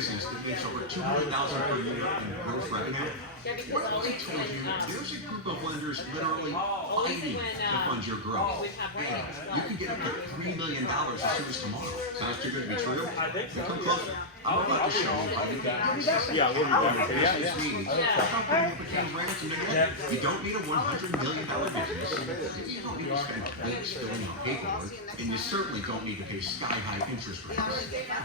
business that makes over $200,000 per year in gross revenue? Yeah, because What if only I told you when, there's a group of lenders literally only fighting when to fund your we growth? would have ratings. You can get up to $3 million as soon as tomorrow. Sounds too good to be true? Then come closer. I'm about to show you how you can Yeah, we'll be back. Yeah, yeah. You don't need a $100 million business. You don't need to spend weeks filling out paperwork, and you certainly don't need to pay sky-high interest rates.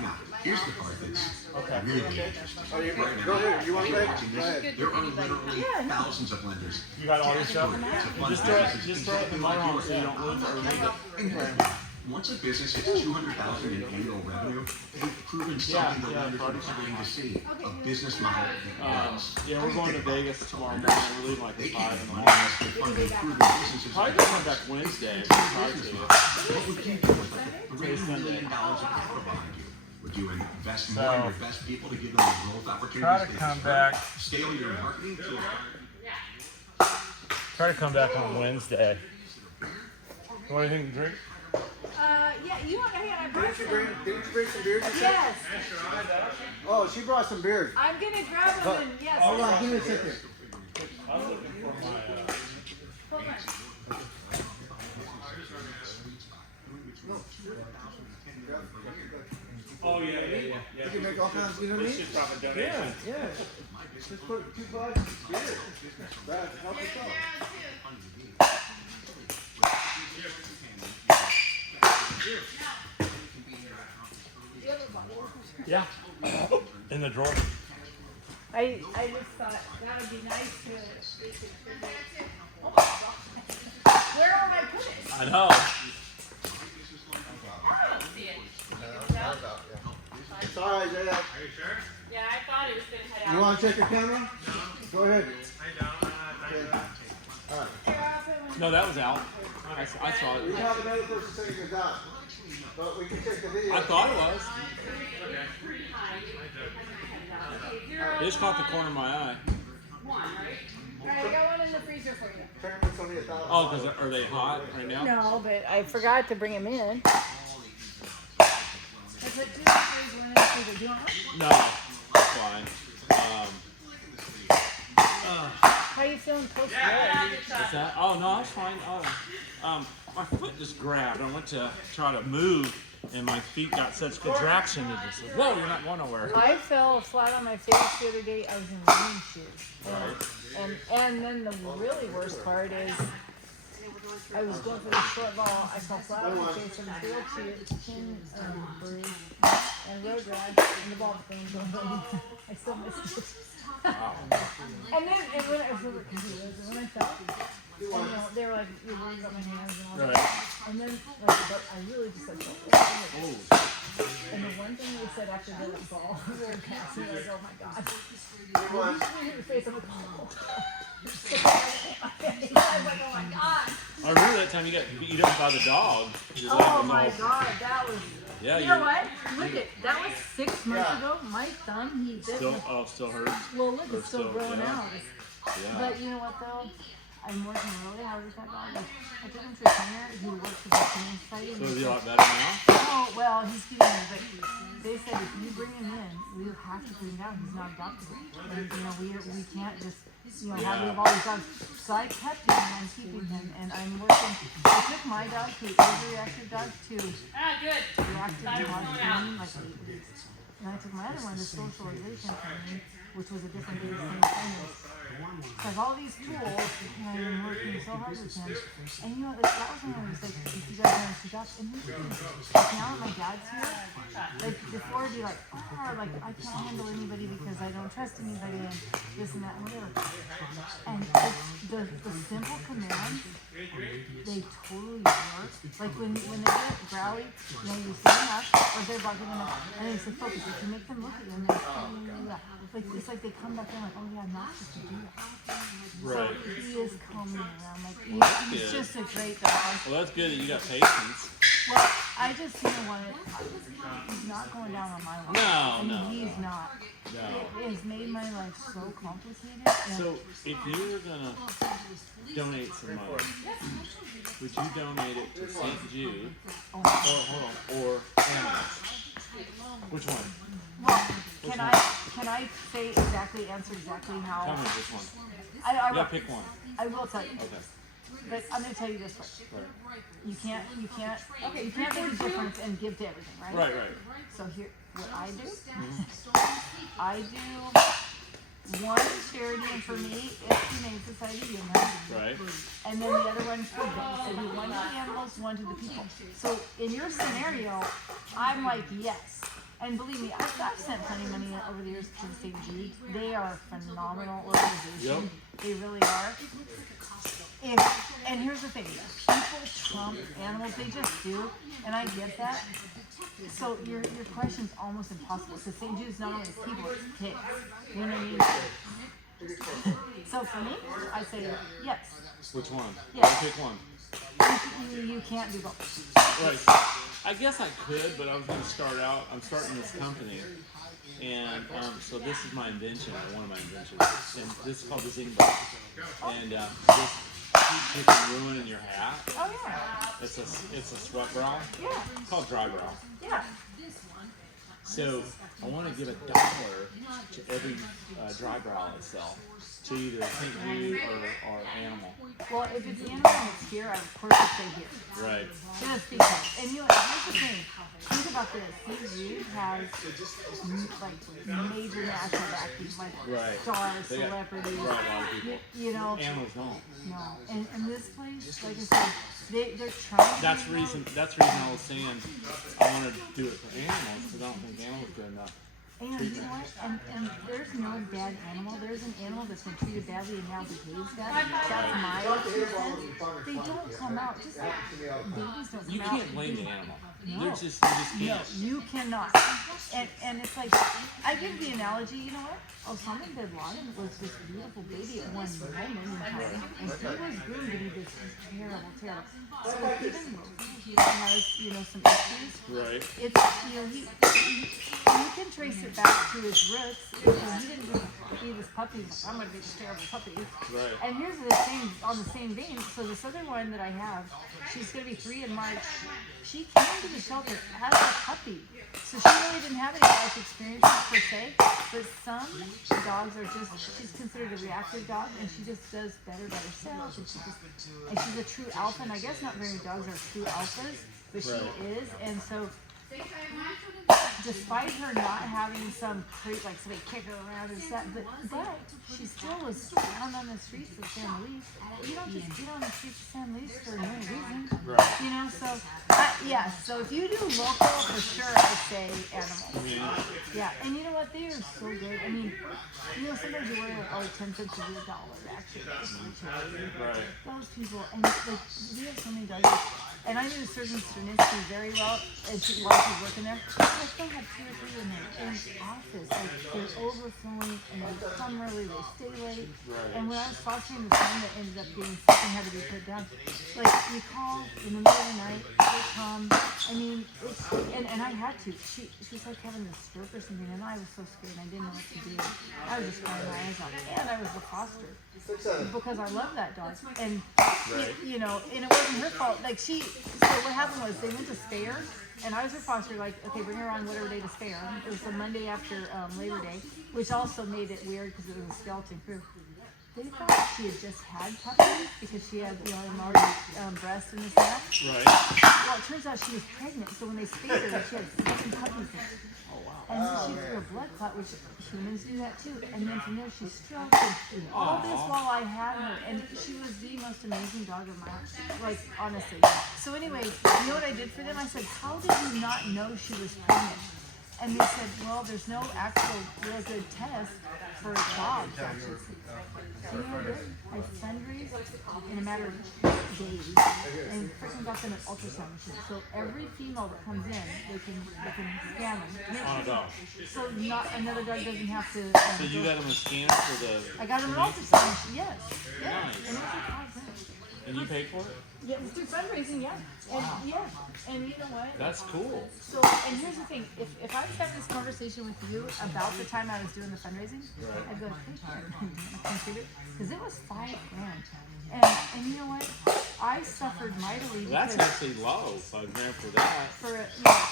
Now, here's the part that's really interesting. Right now, Go ahead. You want if to you're say? watching Go this, ahead. there are literally thousands of lenders. You got all this stuff? Desperate to fund Just throw it, businesses just throw it in the exactly like motorhome yours. so you don't lose it or lose it. And here's the thing. Once a business hits $200,000 in annual revenue, they've proven something the lenders are trying to see. A business model that works. Yeah, we're going to Vegas tomorrow morning. We're leaving like They at 5 can't in the money morning. unless they fund improving businesses. Probably gonna come back Wednesday. Hard Business to. model. What would you do with like $300 million of capital behind you? Would you invest more in your best people to give them the growth opportunities Try to they come deserve? back. Scale your marketing to Try to come back on Wednesday. You want anything to drink? Yeah, you want, hey, I brought some. Didn't you bring some beers? Yes, Oh, she brought some beers. I'm gonna grab them and yes. Hold on, give me a second. I was looking for my. Hold on. Oh yeah, yeah, yeah. You can make all kinds, you know what I mean? Should probably donate. Yeah, yeah. Just put $2 beer. Brad, help us out. Yeah. In the drawer. I just thought that would be nice to. Oh my God. Where am I put it? I know. I don't see it. It's all right, Jay. Yeah, I thought it was gonna head out. You want to check your camera? Go ahead. No, that was out. I saw We it. have another person taking it out. But we can check the video. I thought it was. It just caught the corner of my eye. One, right? Alright, I got one in the freezer for you. Apparently it's only $1,000. Oh, because are they hot right now? No, but I forgot to bring them in. I put two in the freezer, one in the freezer. Do you want one? No, that's fine. How you feeling post Yeah, work? good shot. What's that? Oh no, it's fine. My foot just grabbed. I went to try to move, and my feet got such contraction. It just said, "Whoa, you're not going nowhere." I fell flat on my face the other day. I was in running shoes. And then the really worst part is I was going for the short ball. I fell flat on my face on the field chin bruise and road rash and the ball thing going. I still missed it. And when I was over when I fell, and, they were like, "You're worried about my hands and all that." Right. And then but I really just like felt. And the one thing they said after the ball rolled past me, like, "Oh my God." When you hit your face, I'm like, "Oh." I was like, "Oh my God." I remember that time you got beat up by the dog. Your leg Oh was my all- God, that was. Yeah, You know what? Look at that was 6 months ago. My thumb, he bit Still, me. still hurts. Well, look, it's still still- growing yeah. out. Yeah. But you know what though? I'm working really hard with that dog. I took him to a trainer who works with the training society. So is he a lot better now? Oh, well, he's getting there, but they said if you bring him in, we have to put him down. He's not adoptable. And, we can't just, have all these dogs. So I kept him and I'm keeping him, and I'm working. I took my dog, who is a reactive dog, to Ah, good. reactive dog training, like 8 weeks. And I took my other one to socialization training, which was a different day, same trainers. So I have all these tools, and I've been working so hard with him. And that was when I was like, if you guys want to dogs, and like now that my dad's here, like before it'd be like, like I can't handle anybody because I don't trust anybody and this and that and whatever. And the simple commands, they totally work. Like when they get growly, you sit them up, or they're bugging them up, and they say focus. If you make them look at you, and they're it's like they come back in like, oh yeah, I'm not supposed to do that. Right. So he is coming around. Like he's good. just a great dog. Well, that's good that you got patience. Well, I just wanted. He's not going down on my life. No, no, He's not. No. It has made my life so complicated. And So, if you were gonna donate some money, would you donate it to St. Jude, or animals? Which one? well, can can I say exactly, answer exactly how? Tell me which one. I You will, gotta pick one. I will tell you. Okay. But I'm gonna tell you this first. Right. You can't make a difference and give to everything, right? Right. So here, what I do, Mm-hmm. I do one charity, and for me, it's Humane Society, you know. Right. And then the other one for them. So do one to the animals, one to the people. So in your scenario, I'm like, yes. And believe me, I've sent plenty of money over the years to the St. Jude. They are a phenomenal organization. Yep. They really are. And here's the thing, people trump animals, they just do, and I get that. So your question's almost impossible, because St. Jude's not only people, it's pigs. You know what I mean? So for me, I say yes. Which one? Yeah. You pick one. You can't do both. Right. I guess I could, but I was going to start out. I'm starting this company, and so this is my invention, or one of my inventions, and this is called the Zing Bug. And this keeps chicken ruining your hat. Oh yeah. It's a sweat brow. Yeah. It's called dry brow. Yeah. So I want to give $1 to every dry brow I sell to either St. Jude or animal. Well, if it's animal and it's here, I of course would say here. Right. Just because. And you know, here's the thing. Think about this. St. Jude has like major national backing, like Right. stars, They got- celebrities. right, a lot of people. You know, Animals don't. no. And this place, like I said, they're trying. That's to the do reason. That's the reason I was saying I want to do it for animals, because I don't think animals are good enough. And you know what? And there's no bad animal. There's an animal that's been treated badly and now behaves badly. That's my opinion. They don't come out. Just like babies don't come You out. can't blame the animal. No. You just No, can't. you cannot. And it's like, I give the analogy, you know what? Osama bin Laden was this beautiful baby at one moment in time, and he was groomed to be this terrible. So even though he has, you know, some issues, Right. it's, you know, you can trace it back to his roots. You know, he didn't just be this puppy, like, I'm going to be this terrible puppy. Right. And here's the thing, on the same vein, so this other one that I have, she's going to be 3 in March. She came to the shelter as a puppy. So she really didn't have any life experiences per se, but some dogs are just, she's considered a reactive dog, and she just does better by herself, and she's a true alpha, and I guess not very many dogs are true alphas, but she is, and so despite her not having some creep, like somebody kick her around and stuff, but she still was found on the streets of San Luis. You don't just get on the streets of San Luis for no reason. Right. You know, so, yeah, so if you do local, for sure, I say animals. Yeah, and you know what, they are so good. I mean, you know, sometimes you worry like, oh, 10 cents to be $1, actually. Right. Those people, and like, we have so many dogs. And I knew Surgeon Sternitzky very well, and while she was working there. I still had 2 or 3 in there in the office. Like, they're overflowing, and they come early, they stay late. Right. And when I was fostering this one that ended up getting sick and had to be put down, like, you call in the middle of the night, they come. I mean, it's, and I had to. She was like having a stroke or something, and I was so scared, and I didn't know what to do. I was just crying my eyes out. And I was the foster. Because I love that dog. And, you know, and it wasn't her fault. Like, so what happened was they went to spay her, and I was her foster, like, okay, bring her on whatever day to spay her. It was the Monday after Labor Day, which also made it weird because it was a skeleton crew. They thought she had just had puppies because she had, you know, enlarged breasts and this and that. Right. Well, it turns out she was pregnant, so when they spayed her, she had 7 puppies in her. And then she threw a blood clot, which humans do that too. And then from there she stroked, and all this while I had her. And she was the most amazing dog of my life, like, honestly. So anyway, you know what I did for them? I said, how did you not know she was pregnant? And they said, well, there's no actual real good test for dogs, actually. So you know what I did? I fundraised in a matter of days and freaking got them an ultrasound machine. So every female that comes in, they can scan them. On a dog. So not another dog doesn't have to. So you got them a scanner for the. I got them an ultrasound machine. Yes. Nice. And it was like $5,000. And you paid for it? Yeah, it's through fundraising, yeah. And you know what? That's cool. So, and here's the thing, if I was having this conversation with you about the time I was doing the fundraising, I'd go, because it was $5,000. And you know what? I suffered mightily That's because actually low, $5,000 for that.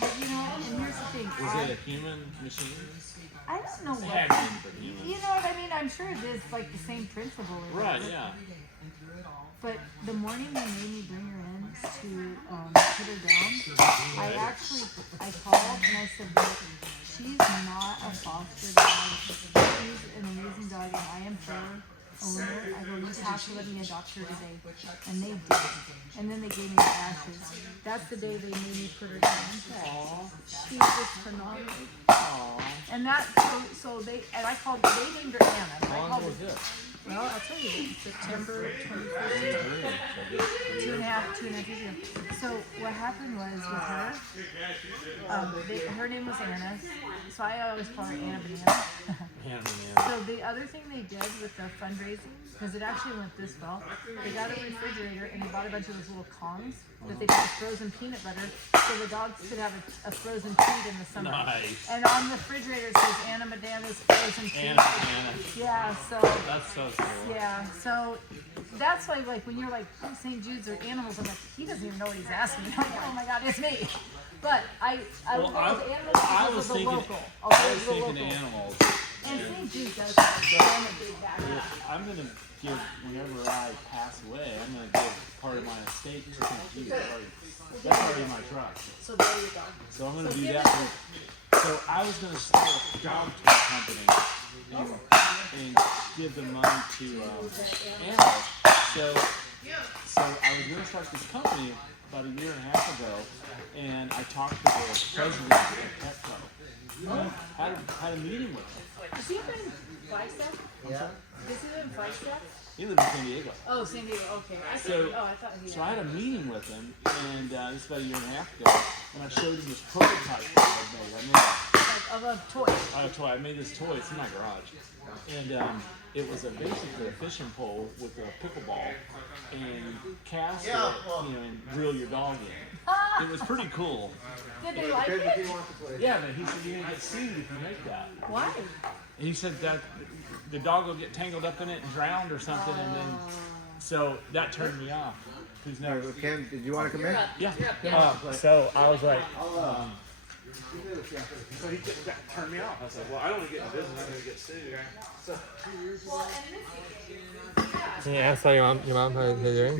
but you know what? And here's the thing. Is it a human machine? I don't know It what. had to be for humans. You know what I mean? I'm sure it is like the same principle. or Right, whatever. yeah. But the morning they made me bring her in to put her down, I called and I said, look, she's not a foster dog. She's an amazing dog and I am her owner. I go, you have to let me adopt her today. And they did. And then they gave me the ashes. That's the day they made me put her down. Aw. She was phenomenal. Aw. And that, so they, and I called, they named her Anna. I How long called was her, this? well, I'll tell you, September 21st. 2.5 years ago. So what happened was with her, her name was Anna, so I always call her Anna Banana. So the other thing they did with the fundraising, because it actually went this well, they got a refrigerator and they bought a bunch of those little Kongs that they put with frozen peanut butter, so the dogs could have a frozen treat in the summer. Nice. And on the refrigerator it says Anna Banana's frozen treat. Anna Banana. Yeah, so. That's so cool. Yeah, so that's why, like, when you're like, oh, St. Jude's or animals, I'm like, he doesn't even know what he's asking. I'm like, oh my God, it's me. But I Well, would go with animals I because was it's a thinking, local. I was thinking animals. And St. Jude does have a big backyard. I'm gonna give, whenever I pass away, I'm gonna give part of my estate to St. Jude. That's already in my trust. So there you go. So I'm gonna So do give that. it- So I was gonna start a dog toy company and give the money to animals. So I was gonna start this company about a year and a half ago, and I talked to the president of Petco. Had a meeting with him. Is he up in Flagstaff? Yeah. Is he in Flagstaff? He lives in San Diego. Oh, San Diego, okay. I So- thought, I thought he So I had a meeting with him, and this was about a year and a half ago, and I showed him this prototype that I made. of a toy. I made this toy. It's in my garage, and it was basically a fishing pole with a pickleball and cast it, and reel your dog in. It was pretty cool. Did they like Depends if it? he wants to play. Yeah, but he said you're gonna get sued if you make that. Why? And he said that the dog will get tangled up in it and drowned or something, and then so that turned me off. Who's All next? right, Ken, did you want to come in? Yeah. So I was like. So he that turned me off. I was like, well, I don't want to get in business. I'm going to get sued. So. Can you ask how your mom how you're doing?